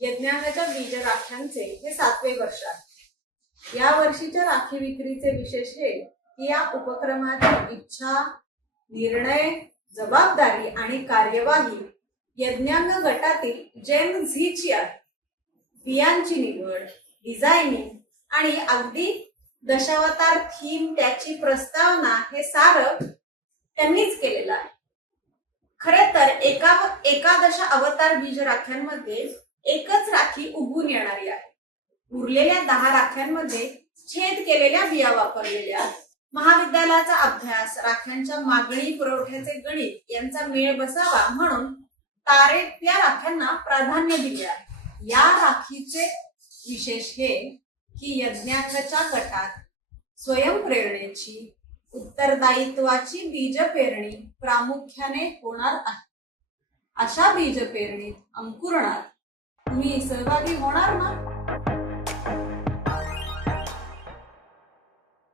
यज्ञांगाच्या बीज राख्यांचे हे 7वे वर्ष आहे। या वर्षीच्या राखी विक्रीचे विशेष हे की या उपक्रमाची इच्छा, निर्णय, जबाबदारी आणि कार्यवाही यज्ञांग गटातील जेन झीची आहे। बियांची निवड, डिझायनिंग आणि अगदी दशावतार थीम, त्याची प्रस्तावना हे सारं त्यांनीच केलेलं आहे। खरे तर एकादश अवतार बीज राख्यांमध्ये एकच राखी उगवून येणारी आहे। उरलेल्या 10 राख्यांमध्ये छेद केलेल्या बिया वापरलेल्या आहेत। महाविद्यालयाचा अभ्यास, राख्यांच्या मागणी पुरवठ्याचे गणित यांचा मेळ बसावा म्हणून तारेत या राख्यांना प्राधान्य दिले आहे। या राखीचे विशेष हे की यज्ञांगाच्या गटात स्वयंप्रेरणेची, उत्तरदायित्वाची बीज पेरणी प्रामुख्याने होणार आहे। अशा बीज पेरणीत अंकुरणात तुम्ही सहभागी होणार ना?